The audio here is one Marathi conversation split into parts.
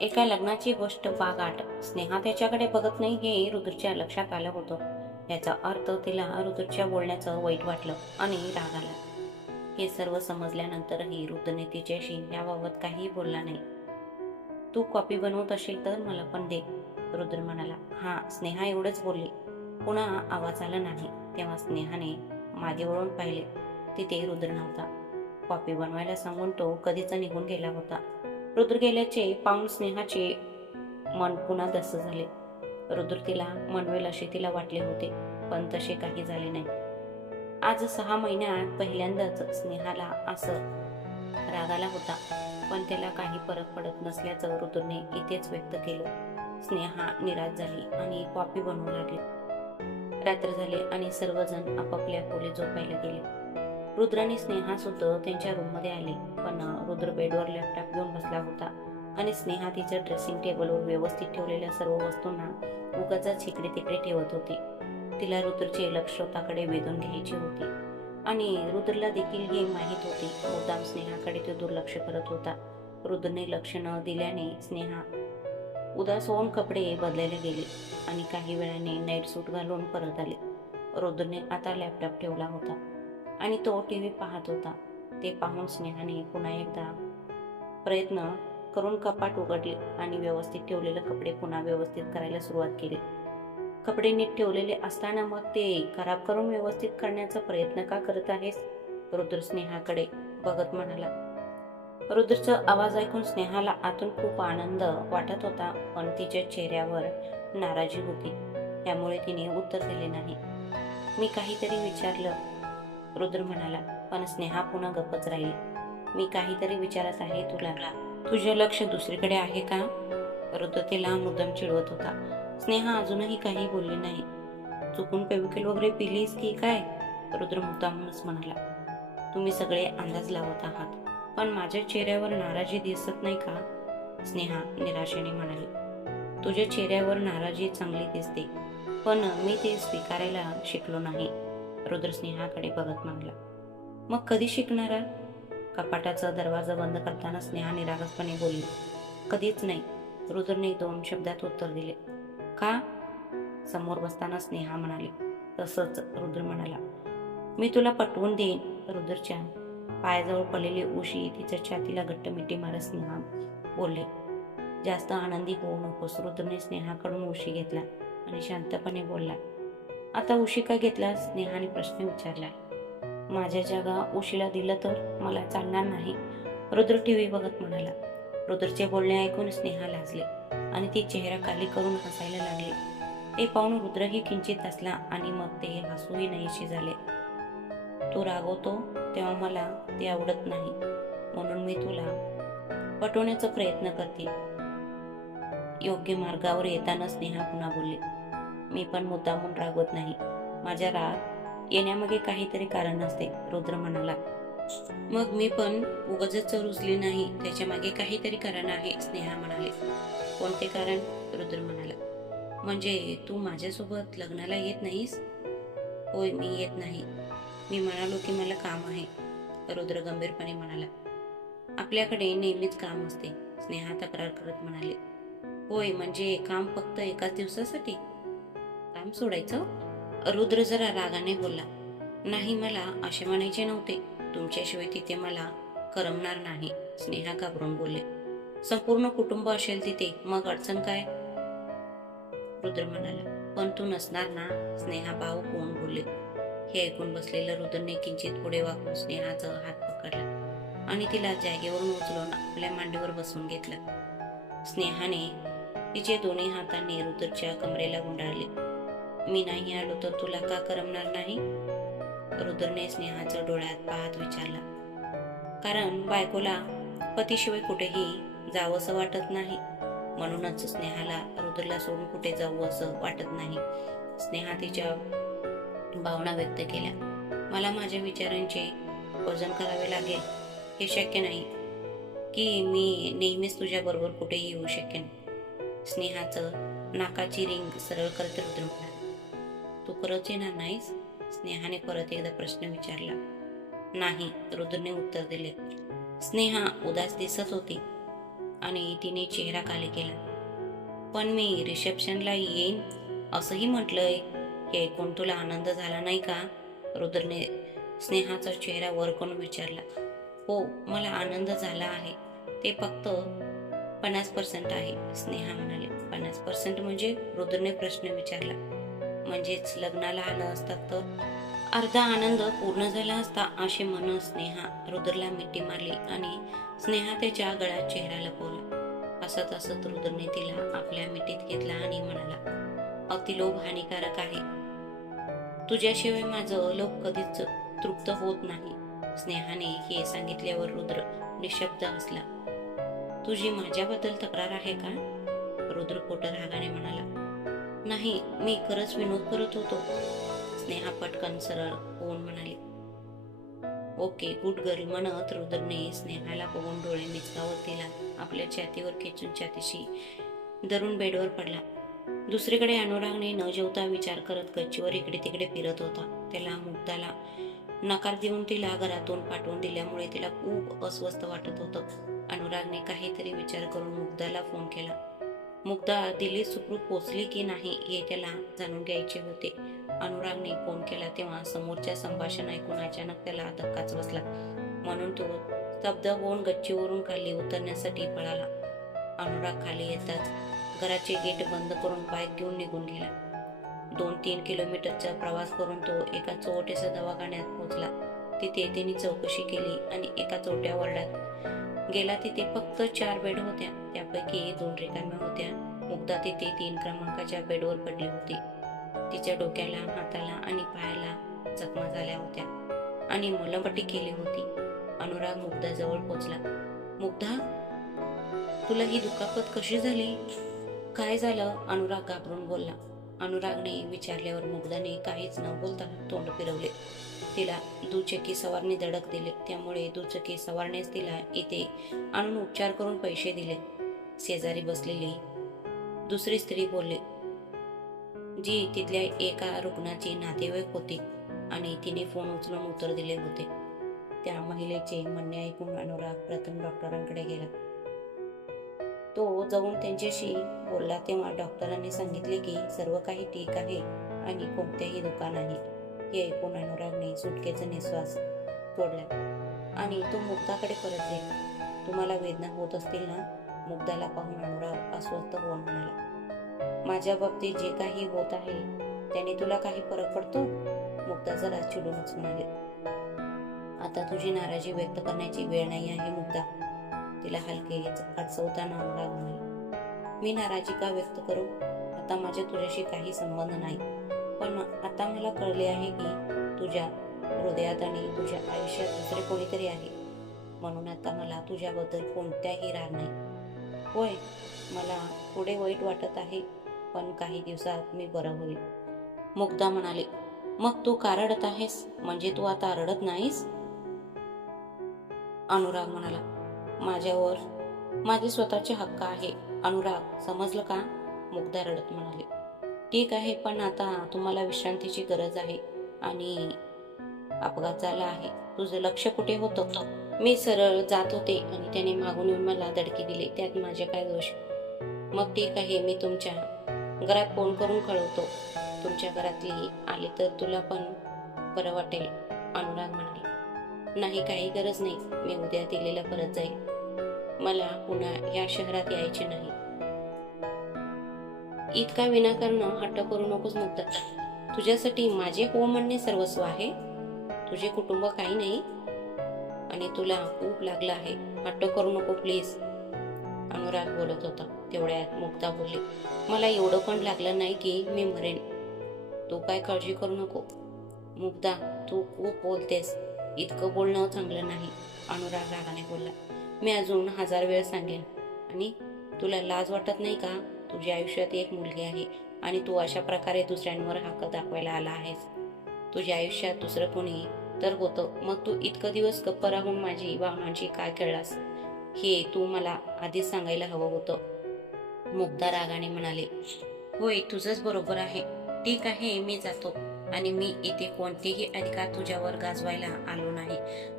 एका लग्नाची गोष्ट वागाट स्नेहा त्याच्याकडे बघत नाही हे रुद्रच्या लक्षात आलं होतं. याचा अर्थ तिला रुद्रच्या बोलण्याचं वाईट वाटलं आणि राग आला. हे सर्व समजल्यानंतरही रुद्रने तिच्याशी याबाबत काहीही बोलला नाही. तू कॉपी बनवत असेल तर मला पण दे रुद्र म्हणाला. हा स्नेहा एवढंच बोलली. पुन्हा आवाज आला नाही. तेव्हा स्नेहाने मागे वळून पाहिले. तिथे रुद्र नव्हता. कॉपी बनवायला सांगून तो कधीच निघून गेला होता. रुद्र गेल्याचे पाहून स्नेहाचे मन पुन्हा दस्त झाले. रुद्र तिला मनवेल असे तिला वाटले होते पण तसे काही झाले नाही. आज सहा महिन्यात पहिल्यांदाच स्नेहाला असं रागाला होता पण त्याला काही फरक पडत नसल्याचं रुद्रने इथेच व्यक्त केलं. स्नेहा निराश झाली आणि कॉपी बनवू लागली. रात्र झाले आणि सर्वजण आपापल्या खोली झोपायला गेले. रुद्राने स्नेहासुद्धा त्यांच्या रूममध्ये आले. पण रुद्र बेडवर लॅपटॉप घेऊन बसला होता. आणि स्नेहा तिच्या ड्रेसिंग टेबलवर व्यवस्थित ठेवलेल्या सर्व वस्तूंना उगाच इकडे तिकडे ठेवत होती. तिला रुद्रचे लक्ष स्वतःकडे वेधून घ्यायची होती. आणि रुद्रला देखील हे माहीत होते. मुद्दाम स्नेहाकडे तो दुर्लक्ष करत होता. रुद्रने लक्ष न दिल्याने स्नेहा उदास होऊन कपडे बदलायला गेले आणि काही वेळाने नाईट सूट घालून परत आले. रुद्रने आता लॅपटॉप ठेवला होता. आणि तो टी व्ही पाहत होता. ते पाहून स्नेहाने पुन्हा एकदा प्रयत्न करून कपाट उघडले आणि व्यवस्थित ठेवलेले कपडे पुन्हा व्यवस्थित करायला सुरुवात केली. कपडे नीट ठेवलेले असताना मग ते खराब करून व्यवस्थित करण्याचा प्रयत्न का करत आहेस? रुद्र स्नेहाकडे बघत म्हणाला. रुद्रचा आवाज ऐकून स्नेहाला आतून खूप आनंद वाटत होता पण तिच्या चेहऱ्यावर नाराजी होती. त्यामुळे तिने उत्तर दिले नाही. मी काहीतरी विचारलं. रुद्र म्हणाला पण स्नेहा पुन्हा गप्पच राहिली. मी काहीतरी विचारत आहे तुला. तुझे लक्ष दुसरीकडे आहे का? रुद्र तिला मुद्दम चिडवत होता. स्नेहा अजूनही काही बोलली नाही. चुकून पेविकल वगैरे पिलीस की काय? रुद्र मुद्दामच म्हणाला. तुम्ही सगळे अंदाज लावत आहात. पण माझ्या चेहऱ्यावर नाराजी दिसत नाही का? स्नेहा निराशेने म्हणाली. तुझ्या चेहऱ्यावर नाराजी चांगली दिसते. पण मी ते स्वीकारायला शिकलो नाही. रुद्रस्नेहाकडे बघत म्हणला मग कधी शिकणारा कपाटाचा दरवाजा बंद करताना स्नेहा निरागसपणे बोलली कधीच नाही. रुद्रने दोन शब्दात उत्तर दिले का? समोर बसताना स्नेहा म्हणाली तसंच. रुद्र म्हणाला मी तुला पटवून देईन. रुद्रच्या पायाजवळ पडलेली उशी तिच्या छातीला घट्ट मिठी मारत स्नेहा बोलले जास्त आनंदी होऊ नकोस. रुद्रने स्नेहाकडून उशी घेतला आणि शांतपणे बोलला आता उशी का घेतला स्नेहाने प्रश्न विचारला माझ्या जागा उशीला दिलं तर मला चालणार नाही? रुद्र टी व्ही बघत म्हणाला. रुद्रचे बोलणे ऐकून स्नेहा लाजले आणि ती चेहरा खाली करून हसायला लागली. ते पाहून रुद्रही किंचित हसला आणि मग ते हसूही नाहीशी झाले. तू रागवतो तेव्हा मला ते आवडत नाही म्हणून मी तुला पटवण्याचा प्रयत्न करते. योग्य मार्गावर येताना स्नेहा पुन्हा बोलली मी पण मुद्दामून रागवत नाही. माझ्या राग येण्यामागे काहीतरी कारण असते रुद्र म्हणाला. मग मी पण उगजच रुजली नाही त्याच्यामागे काहीतरी कारण आहे स्नेहा म्हणाले. कोणते कारण? रुद्र म्हणाला. म्हणजे तू माझ्यासोबत लग्नाला येत नाहीस? होय मी येत नाही. मी म्हणालो की मला काम आहे. रुद्र गंभीरपणे म्हणाला. आपल्याकडे नेहमीच काम असते स्नेहा तक्रार करत म्हणाले. होय म्हणजे काम फक्त एकाच दिवसासाठी? काम सोडायचं? रुद्र जरा रागाने बोलला नाही मला असे म्हणायचे नव्हते. तुमच्याशिवाय तिथे मला करमणार नाही. स्नेहा घाबरून बोलले संपूर्ण कुटुंब असेल तिथे मग अडचण काय? रुद्र म्हणाला पण तू नसणार ना? स्नेहा भाऊ कोण बोलले. हे ऐकून बसलेलं रुद्रने किंचित पुढे वाकून स्नेहाचा हात पकडला आणि तिला जागेवरून उचलून आपल्या मांडीवर बसून घेतलं. स्नेहाने तिचे दोन्ही हातांनी रुद्रच्या कमरेला गुंडाळले. मी नाही आलो तर तुला का करमणार नाही? रुद्रने स्नेहाच्या डोळ्यात पाहत विचारला. कारण बायकोला पतीशिवाय कुठेही जावंसं वाटत नाही. म्हणूनच स्नेहाला रुद्रला सोडून कुठे जाऊ असं वाटत नाही. स्नेहा तिच्या भावना व्यक्त केल्या. मला माझ्या विचारांचे वजन करावे लागेल. हे शक्य नाही की मी नेहमीच तुझ्याबरोबर कुठेही येऊ शकेन. स्नेहाचं नाकाची रिंग सरळ करत रुद्र तू खरंच येणार नाहीस? स्नेहाने परत एकदा प्रश्न विचारला. नाही रुद्रने उत्तर दिले. स्नेहा उदास दिसत होती आणि तिने चेहरा खाली केला. पण मी रिसेप्शनला येईन असंही म्हटलंय. हे ऐकून तुला आनंद झाला नाही का? रुद्रने स्नेहाचा चेहरा वर करून विचारला. हो मला आनंद झाला आहे. ते फक्त पन्नास पर्सेंट आहे स्नेहा म्हणाले. पन्नास पर्सेंट म्हणजे रुद्रने प्रश्न विचारला. म्हणजेच लग्नाला आलं असतात तर अर्धा आनंद पूर्ण झाला असता असे म्हणून स्नेहा रुद्रला मिठी मारली आणि स्नेहा त्याच्या गळ्यात चेहरा लपवला असत असत रुद्रने तिला आपल्या मिठीत घेतला आणि म्हणाला अतिलोभ हानिकारक आहे. तुझ्याशिवाय माझं लोभ कधीच तृप्त होत नाही. स्नेहाने हे सांगितल्यावर रुद्र निशब्द असला तुझी माझ्याबद्दल तक्रार आहे का? रुद्र पोटर रागाने म्हणाला. नाही मी खरंच विनोद करत होतो. स्नेहा पटकन सरळ होऊन म्हणाली ओके गुड गर्ल म्हणत रुद्रने स्नेहाला बघून डोळे मिचकावत दिला. आपल्या छातीवर खेचून छातीशी धरून बेडवर पडला. दुसरीकडे अनुरागने न जेवता विचार करत गच्चीवर इकडे तिकडे फिरत होता. त्याला मुग्धाला नकार देऊन तिला घरातून पाठवून दिल्यामुळे तिला खूप अस्वस्थ वाटत होतं. अनुरागने काहीतरी विचार करून मुग्धाला फोन केला. मुग्धा दिल्ली सुखरूप पोचली की नाही हे त्याला जाणून घ्यायचे होते. अनुरागने फोन केला तेव्हा समोरच्या संभाषण ऐकून अचानक त्याला धक्काच बसला. म्हणून तो स्तब्ध होऊन गच्चीवरून खाली उतरण्यासाठी पळाला. अनुराग खाली येताच घराचे गेट बंद करून बाईक घेऊन निघून गेला. दोन तीन किलोमीटरचा प्रवास करून तो एका चोवट्याच्या दवाखान्यात पोहोचला. तिथे त्यांनी चौकशी केली आणि एका चोट्या वर्डात गेला तिथे फक्त चार बेड होत्या. त्यापैकी दोन रिकाम्या होत्या. मुग्धा तिथे तीन क्रमांकाच्या बेडवर पडली होती. तिच्या डोक्याला हाताला आणि पायाला जखमा झाल्या होत्या आणि मलमपट्टी केली होती. अनुराग मुग्धा जवळ पोचला. मुग्धा तुला ही दुखापत कशी झाली? काय झालं? अनुराग घाबरून बोलला. अनुरागने विचारल्यावर मुग्धाने काहीच न बोलता तोंड फिरवले. तिला दुचाकी सवारने धडक दिले. त्यामुळे दुचाकी सवारनेच तिला इथे आणून उपचार करून पैसे दिले. शेजारी बसलेली दुसरी स्त्री बोलले जी तिथल्या एका रुग्णाची नातेवाईक होती आणि तिने फोन उचलून उत्तर दिले होते. त्या महिलेचे म्हणणे ऐकून अनुराग प्रथम डॉक्टरांकडे गेला. तो जाऊन त्यांच्याशी बोलला तेव्हा डॉक्टरांनी सांगितले की सर्व काही ठीक आहे आणि कोणतेही दुकान आहे हे ऐकून अनुरागने सुटकेचा निश्वास तोडला आणि तो मुग्धाकडे परत गेला. तुम्हाला वेदना होत असतील ना? मुग्धाला पाहून अनुराग अस्वस्थ होऊन म्हणाला. माझ्या बाबतीत जे काही होत आहे त्याने तुला काही फरक पडतो? मुग्धा जरा चिडूनच म्हणाले. आता तुझी नाराजी व्यक्त करण्याची वेळ नाही आहे मुग्धा तिला हलकेच अडचवताना अनुराग म्हणाला. मी नाराजी का व्यक्त करू? आता माझ्या तुझ्याशी काही संबंध नाही. पण आता मला कळले आहे की तुझ्या हृदयात आणि तुझ्या आयुष्यात दुसरे कोणीतरी आहे. म्हणून आता मला तुझ्याबद्दल कोणत्याही राग नाही. होय मला थोडे वाईट वाटत आहे पण काही दिवसात मी बरं होईल. मुग्धा म्हणाले मग तू का रडत आहेस? म्हणजे तू आता रडत नाहीस? अनुराग म्हणाला माझ्यावर माझे स्वतःचे हक्क आहे. अनुराग समजलं का? मुग्धा रडत म्हणाले ठीक आहे पण आता तुम्हाला विश्रांतीची गरज आहे आणि अपघात झाला आहे. तुझं लक्ष कुठे होतं? मी सरळ जात होते आणि त्याने मागून येऊन मला धडकी दिली. त्यात माझे काय दोष? मग ठीक आहे मी तुमच्या घरात फोन करून कळवतो. तुमच्या घरातली आली तर तुला पण बरं वाटेल अनुराग म्हणाले. नाही काही गरज नाही. मी उद्या दिलेला परत जाईल मला पुन्हा या शहरात यायचे नाही. इतका विनाकारण हट्ट करू नकोस मुग्धा तुझ्यासाठी माझे हो म्हणणे सर्वस्व आहे. तुझे कुटुंब काही नाही. आणि तुला खूप लागला आहे. हट्ट करू नको प्लीज अनुराग बोलत होता. तेवढ्यात मुक्ता बोलली मला एवढं पण लागलं नाही की मी मरेन. तू काय काळजी करू नको. मुक्ता तू खूप बोलतेस. इतकं बोलणं चांगलं नाही. अनुराग रागाने बोलला मी अजून हजार वेळ सांगेन. आणि तुला लाज वाटत नाही का? तुझ्या आयुष्यात एक मुलगी आहे आणि तू अशा प्रकारे दुसऱ्यांवर हक्क दाखवायला आला आहेस. तुझ्या आयुष्यात दुसरं कोणी तर होतं. मग तू इतकं दिवस गप्प राहून माझी भावनांची काय खेळलास? हे तू मला आधीच सांगायला हवं होतं. मुग्धा रागाने म्हणाले होय तुझंच बरोबर आहे. ठीक आहे मी जातो. आणि मी इथे कोणतेही अधिकार तुझ्यावर गाजवायला आलो नाही.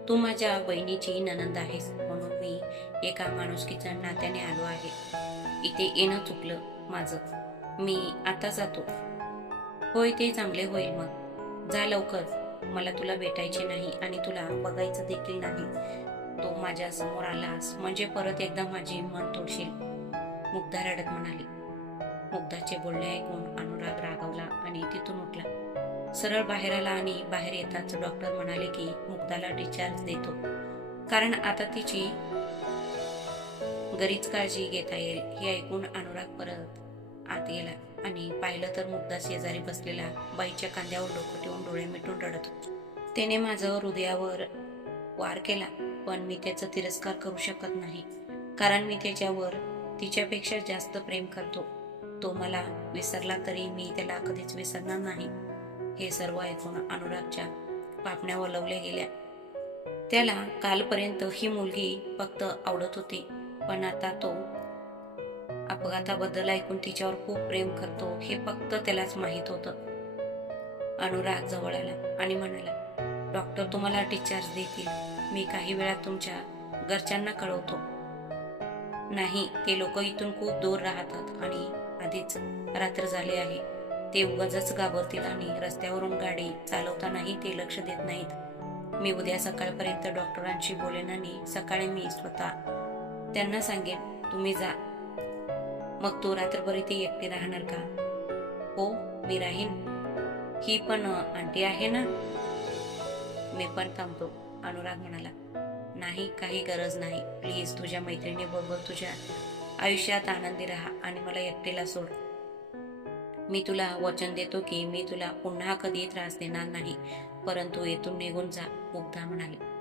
तू माझ्या बहिणीची ननंद आहेस. म्हणून मी एका माणुसकीच्या नात्याने आलो आहे. इथे येणं चुकलं माझं. मी आता जातो. होय ते चांगले होईल मग. जा लवकर. मला तुला भेटायचे नाही आणि तुला बघायचं देखील नाही. तो माझ्यासमोर आलास म्हणजे परत एकदा माझी मन तोडशील. मुग्धा रडत म्हणाली. मुग्धाचे बोलणे ऐकून अनुराग रागावला आणि तिथून उठला. सरळ बाहेर आला आणि बाहेर येताच डॉक्टर म्हणाले की मुग्धाला डिस्चार्ज देतो. कारण आता तिची घरीच काळजी घेता येईल हे ऐकून अनुराग परत आत गेला आणि पाहिलं तर मुद्दा शेजारी बसलेला बाईच्या कांद्यावर डोकं ठेवून डोळे मिटून रडत होतो. त्याने माझं हृदयावर वार केला पण मी त्याचा तिरस्कार करू शकत नाही कारण मी त्याच्यावर तिच्यापेक्षा जास्त प्रेम करतो. तो मला विसरला तरी मी त्याला कधीच विसरणार नाही हे सर्व ऐकून अनुरागच्या पापण्या वलवल्या गेल्या. त्याला कालपर्यंत ही मुलगी फक्त आवडत होती. पण आता तो अपघाताबद्दल ऐकून तिच्यावर खूप प्रेम करतो. हे फक्त त्यालाच माहीत होतं. अनुराग जवळ आला आणि म्हणाला डॉक्टर तुम्हाला डिस्चार्ज देतील. मी काही वेळात तुमच्या घरच्यांना कळवतो. नाही ते लोक इथून खूप दूर राहतात आणि आधीच रात्र झाले आहे. ते उगाच घाबरतील आणि रस्त्यावरून गाडी चालवतानाही ते लक्ष देत नाहीत. मी उद्या सकाळपर्यंत डॉक्टरांशी बोलेन आणि सकाळी मी स्वतः त्यांना सांगेन तुम्ही जा. मग तू रात्रभर इथे एकटी राहणार का? हो मी राहीन. ही पण आंटी आहे ना? मी पण थांबतो अनुराग म्हणाला. नाही काही गरज नाही. प्लीज तुझ्या मैत्रिणी बरोबर तुझ्या आयुष्यात आनंदी राहा आणि मला एकटीला सोड. मी तुला वचन देतो की मी तुला पुन्हा कधी त्रास देणार नाही परंतु येथून निघून जा मुग्धा म्हणाले.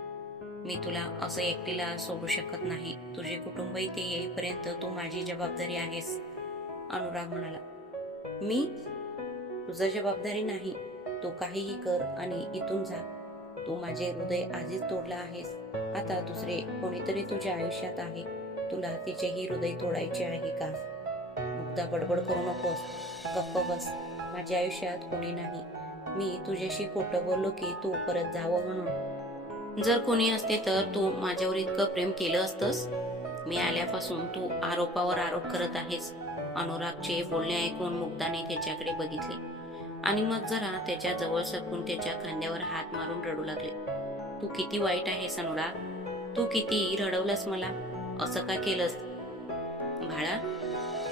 मी तुला असं एकटीला सोडू शकत नाही. तुझे कुटुंब इथे येईपर्यंत तू माझी जबाबदारी आहेस अनुराग म्हणाला. मी? तुझा जबाबदारी नाही. तू काहीही कर आणि इथून जा. तू माझे हृदय आधीच तोडला आहेस. आता दुसरे कोणीतरी तुझ्या आयुष्यात आहे. तुला तिचेही हृदय तोडायचे आहे का? मुक्ता बडबड करू नकोस. गप्प बस. माझ्या आयुष्यात कोणी नाही. मी तुझ्याशी खोटं बोललो की तू परत जावं म्हणून. जर कोणी असते तर तू माझ्यावर इतकं प्रेम केलं असतंस? मी आल्यापासून तू आरोपावर आरोप करत आहेस. अनुरागचे बोलणे ऐकून मुग्धाने त्याच्याकडे बघितले. आणि मग जरा त्याच्याजवळ सरकून त्याच्या खांद्यावर हात मारून रडू लागले. तू किती वाईट आहेस अनुराग. तू किती रडवलंस मला. असं का केलंस? बाळा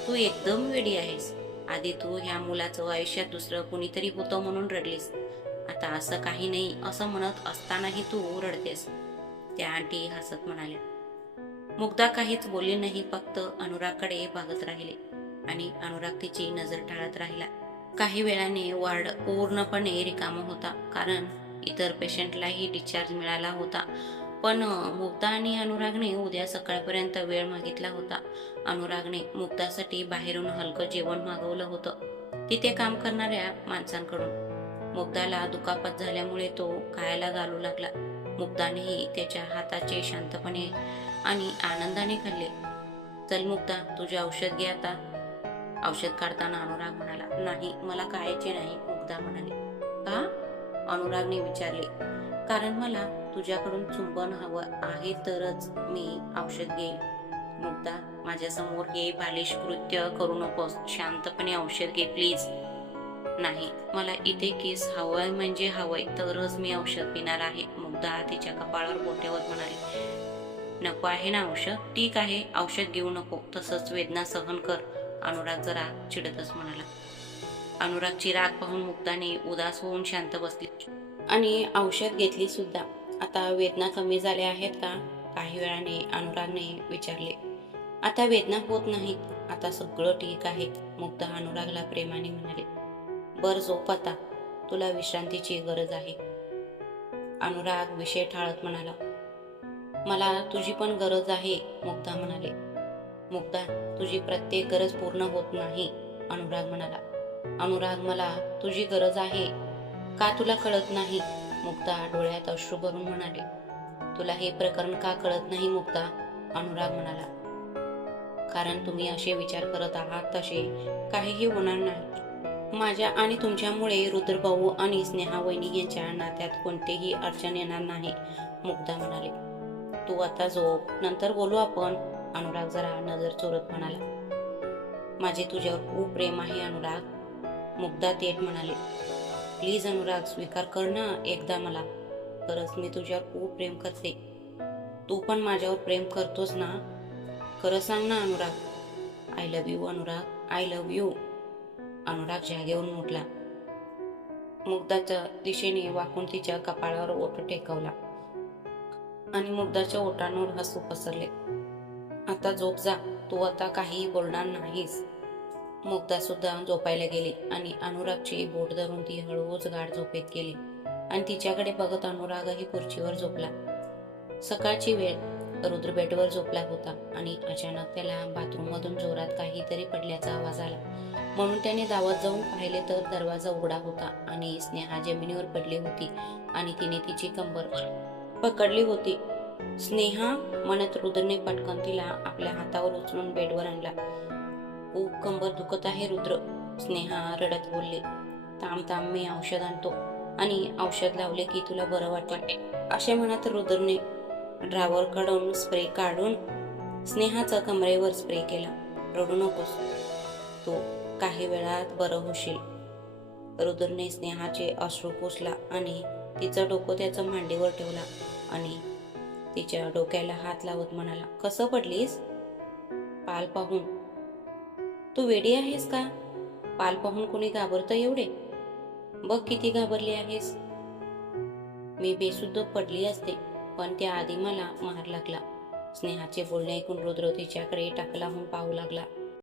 तू एकदम वेडी आहेस. आधी तू ह्या मुलाचं आयुष्यात दुसरं कुणीतरी होतं म्हणून रडलीस. आता असं काही नाही असं म्हणत असतानाही तू रडतेस त्या आंटी हसत म्हणाल्या. मुग्धा काहीच बोलली नाही फक्त अनुरागकडे बघत राहिले आणि अनुराग तिची नजर टाळत राहिला. काही वेळाने वार्ड पूर्णपणे रिकामा होता कारण इतर पेशंटलाही डिस्चार्ज मिळाला होता. पण मुग्धा आणि अनुरागने उद्या सकाळपर्यंत वेळ मागितला होता. अनुरागने मुग्धासाठी बाहेरून हलकं जेवण मागवलं होतं. तिथे काम करणाऱ्या माणसांकडून. मुग्धाला दुखापत झाल्यामुळे तो खायला घालू लागला. मुग्धानेही त्याच्या हाताचे शांतपणे आणि आनंदाने खाल्ले. चल मुग्धा तुझे औषध घे आता. औषध काढताना अनुराग म्हणाला नाही मला खायचे नाही मुग्धा म्हणाली. का? अनुरागने विचारले. कारण मला तुझ्याकडून चुंबन हवं आहे तरच मी औषध घेईल मुग्धा माझ्यासमोर हे बालिश कृत्य करू नकोस. शांतपणे औषध घे प्लीज. नाही. मला इथे केस हवंय म्हणजे हवंय. तरच मी औषध पिणार आहे. मुग्धा तिच्या कपाळावर बोटेवत म्हणाली. नको आहे ना औषध? ठीक आहे. औषध घेऊ नको. तसंच वेदना सहन कर. अनुराग जरा चिडतच म्हणाला. अनुरागची राग पाहून मुक्ताने उदास होऊन शांत बसली. आणि औषध घेतली सुद्धा. आता वेदना कमी झाल्या आहेत का? काही वेळाने अनुरागने विचारले. आता वेदना होत नाहीत. आता सगळं ठीक आहे. मुक्ता अनुरागला प्रेमाने म्हणाले. बर झोप आता तुला विश्रांतीची गरज आहे. अनुराग विषय टाळत म्हणाला. मला तुझी पण गरज आहे मुक्ता म्हणाले. मुक्ता तुझी प्रत्येक गरज पूर्ण होत नाही अनुराग म्हणाला. अनुराग मला तुझी गरज आहे. का तुला कळत नाही? मुक्ता डोळ्यात अश्रू भरून म्हणाले. तुला हे प्रकरण का कळत नाही मुक्ता? अनुराग म्हणाला. कारण तुम्ही असे विचार करत आहात तसे काहीही होणार नाही. माझ्या आणि तुमच्यामुळे रुद्रभाऊ आणि स्नेहा वहिनी यांच्या नात्यात कोणतेही अडचण येणार नाही मुग्धा म्हणाले. तू आता झोप नंतर बोलू आपण अनुराग जरा नजर चोरत म्हणाला. माझे तुझ्यावर खूप प्रेम आहे अनुराग. मुग्धा तेट म्हणाले. प्लीज अनुराग स्वीकार कर ना एकदा मला. खरंच मी तुझ्यावर खूप प्रेम करते. तू पण माझ्यावर प्रेम करतोस ना? खरं सांग ना Anurag. I love you Anurag. I love you Anurag जागेवरून उठला. मुग्धाच्या दिशेने वाकून तिच्या कपाळावर ओठ टेकवला आणि मुग्धाच्या ओठांवर हसू पसरले. आता झोप जा. तू आता काहीही बोलणार नाहीस. मुग्धा सुद्धा झोपायला गेली आणि अनुरागची बोट धरून ती हळूच गाढ झोपेत गेली आणि तिच्याकडे बघत अनुरागही खुर्चीवर झोपला. सकाळची वेळ रुद्र बेडवर झोपला होता आणि अचानक त्याला बाथरूममधून जोरात काहीतरी पडल्याचा आवाज आला. म्हणून त्याने दावत जाऊन पाहिले तर दरवाजा उघडा होता आणि स्नेहा जमिनीवर पडली होती आणि तिने तिची कंबर पकडली होती. स्नेहा म्हणत रुद्रने पटकन तिला आपल्या हातावर उचलून बेडवर आणला. खूप कंबर दुखत आहे रुद्र स्नेहा रडत बोलली. ताम ताम मी औषध आणतो आणि औषध लावले की तुला बरं वाटेल असे म्हणत रुद्रने ड्रावर काढून स्प्रे काढून स्नेहाचा कमरेवर स्प्रे केला. रडू नकोस. तू काही वेळात बरं होशील. रुद्रने स्नेहाचे अश्रू पुसला आणि तिचं डोकं त्याचं मांडीवर ठेवला आणि तिच्या डोक्याला हात लावत म्हणाला कसं पडलीस? पाल पाहून. तू वेडी आहेस का? पाल पाहून कोणी घाबरतं एवढे? बघ किती घाबरली आहेस. मी बेसुद्ध पडली असते. पण त्याआधी मला मार लागला. स्नेहाचे बोलणे ऐकून रुद्र तिच्याकडे टाकला होऊन पाहू लागला.